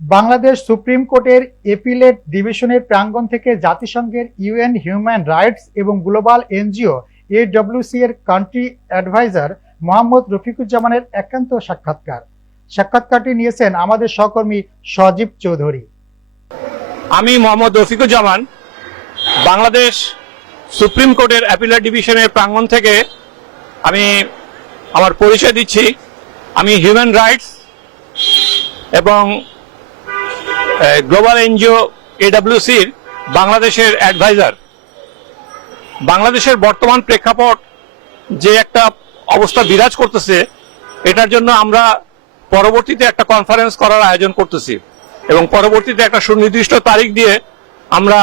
Bangladesh supreme কোর্টের appellate ডিভিশনের প্রাঙ্গণ থেকে জাতিসংঘের ইউএন হিউম্যান রাইটস এবং গ্লোবাল এনজিও এডব্লিউসি এর কান্ট্রি অ্যাডভাইজার মোহাম্মদ রফিকুজ্জামানের একান্ত সাক্ষাৎকারটি নিয়েছেন আমাদের সহকর্মী সজীব চৌধুরী। আমি মোহাম্মদ রফিকুজ্জামান বাংলাদেশ সুপ্রিম কোর্টের অ্যাপিলেট ডিভিশনের প্রাঙ্গণ থেকে আমি আমার পরিচয় দিচ্ছি। আমি হিউম্যান রাইটস এবং গ্লোবাল এনজিও এডব্লিউসির বাংলাদেশের অ্যাডভাইজার। বাংলাদেশের বর্তমান প্রেক্ষাপট যে একটা অবস্থা বিরাজ করতেছে, এটার জন্য আমরা পরবর্তীতে একটা কনফারেন্স করার আয়োজন করতেছি এবং পরবর্তীতে একটা সুনির্দিষ্ট তারিখ দিয়ে আমরা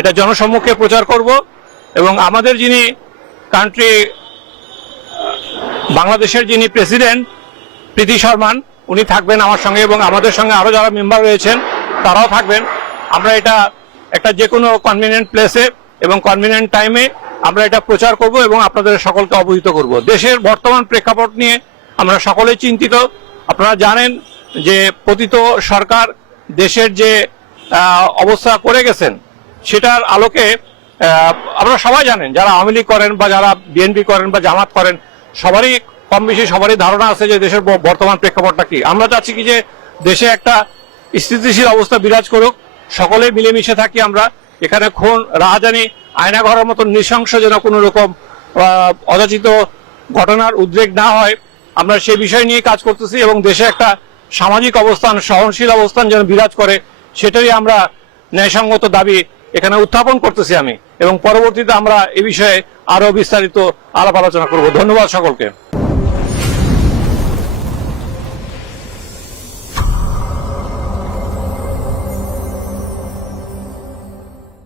এটা জনসম্মুখে প্রচার করব। এবং আমাদের যিনি কান্ট্রি বাংলাদেশের যিনি প্রেসিডেন্ট প্রীতি শর্মান, উনি থাকবেন আমার সঙ্গে এবং আমাদের সঙ্গে আরো যারা মেম্বার রয়েছেন তারাও থাকবেন। আমরা এটা একটা যে কোনো কনভিনিয়েন্ট প্লেসে এবং কনভিনিয়েন্ট টাইমে আমরা এটা প্রচার করব এবং আপনাদের সকলকে অবহিত করব। দেশের বর্তমান প্রেক্ষাপট নিয়ে আমরা সকলেই চিন্তিত। আপনারা জানেন যে পতিত সরকার দেশের যে অবস্থা করে গেছেন, সেটার আলোকে আপনারা সবাই জানেন, যারা আওয়ামী লীগ করেন বা যারা বিএনপি করেন বা জামাত করেন, সবারই কম বেশি সবারই ধারণা আছে যে দেশের বর্তমান প্রেক্ষাপটটা কি। আমরা চাচ্ছি কি যে দেশে একটা স্থিতিশীল অবস্থা বিরাজ করুক, সকলে মিলেমিশে থাকি আমরা। এখানে খুন, রাহাজানি, আয়না ঘরের মতো নৃশংস যেন কোনো রকম অযাচিত ঘটনার উদ্বেগ না হয়, আমরা সেই বিষয় নিয়ে কাজ করতেছি এবং দেশে একটা সামাজিক অবস্থান, সহনশীল অবস্থান যেন বিরাজ করে, সেটারই আমরা ন্যায়সঙ্গত দাবি এখানে উত্থাপন করতেছি আমি। এবং পরবর্তীতে আমরা এ বিষয়ে আরো বিস্তারিত আলাপ আলোচনা করব। ধন্যবাদ সকলকে।